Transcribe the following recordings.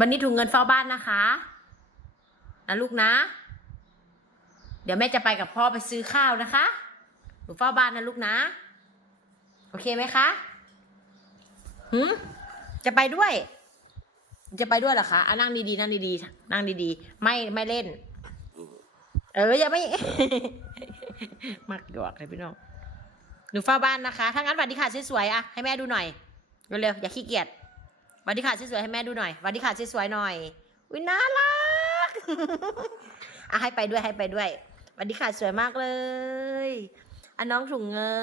วันนี้ถุงเงินเฝ้าบ้านนะคะนะลูกนะ เดี๋ยวแม่จะไปกับพ่อไปซื้อข้าวนะคะ หนูเฝ้าบ้านนะลูกนะ โอเคไหมคะหืมจะไปด้วย จะไปด้วยเหรอคะอะนั่งดีๆนั่งดีๆนั่งดีๆ ไม่ไม่เล่น เอออย่าไม่มักหยอกเลยพี่น้อง หนูเฝ้าบ้านนะคะ ถ้างั้นสวัสดีค่ะสวยๆอะให้แม่ดูหน่อย เร็วๆอย่าขี้เกียจ วัสดีค่ะสวยๆให้แม่ดูหน่อย วัสดีค่ะสวยๆหน่อยอุ้ยน่ารักอะให้ไปด้วยให้ไปด้วย วัสดีค่ะสวยมากเลยอันน้องถุงเงิ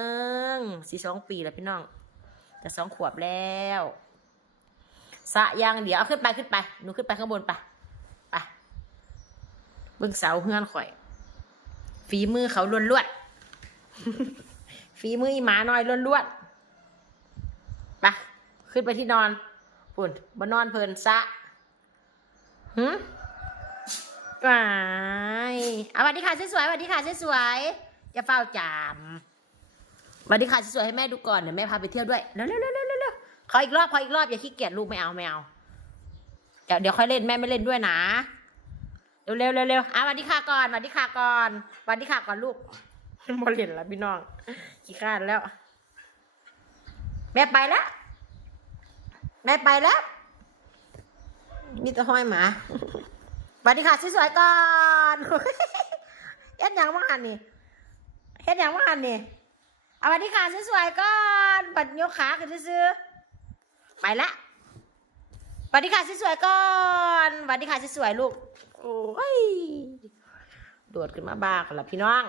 งสี่สองปีแล้วพี่น้องจะสองขวบแล้วสะยางเดี๋ยวเอาขึ้นไปขึ้นไปหนูขึ้นไปข้างบนไปไปเบื้องเสาเฮือนข่อย ฝีมือเขาล้วนๆฝีมืออีหมาน้อยล้วนๆไปขึ้นไปที่นอน ปุ่นบนนอนเพลินซะหืมวายเอาสวัสดีค่ะสวยๆสวัสดีค่ะสวยๆอย่าเฝ้าจามสวัสดีค่ะสวยๆให้แม่ดูก่อนเดี๋ยวแม่พาไปเที่ยวด้วยเร็วๆๆๆๆๆขออีกรอบขออีกรอบอย่าขี้เกียจลูกไม่เอาไม่เอาเดี๋ยวเดี๋ยวค่อยเล่นแม่ไม่เล่นด้วยนะเร็วเร็วเร็วเร็วอะสวัสดีค่ะก่อนสวัสดีค่ะก่อนสวัสดีค่ะก่อนลูกโมเล่นแล้วพี่น้องขี้ข้านแล้ว แม่ไปแล้ว แม่ไปแล้ว มีแต่ห้อยหมาสวัสดีค่ะสวยๆก่อนเฮ็ดหยังว่าหันนี่เฮ็ดหยังว่าหันนี่เอาสวัสดีค่ะสวยๆก่อนปัดยกขาขึ้นซื้อๆไปละสวัสดีค่ะสวยๆก่อนสวัสดีค่ะสวยๆลูกโอ้ยโดดขึ้นมาบ้ากันละพี่น้อง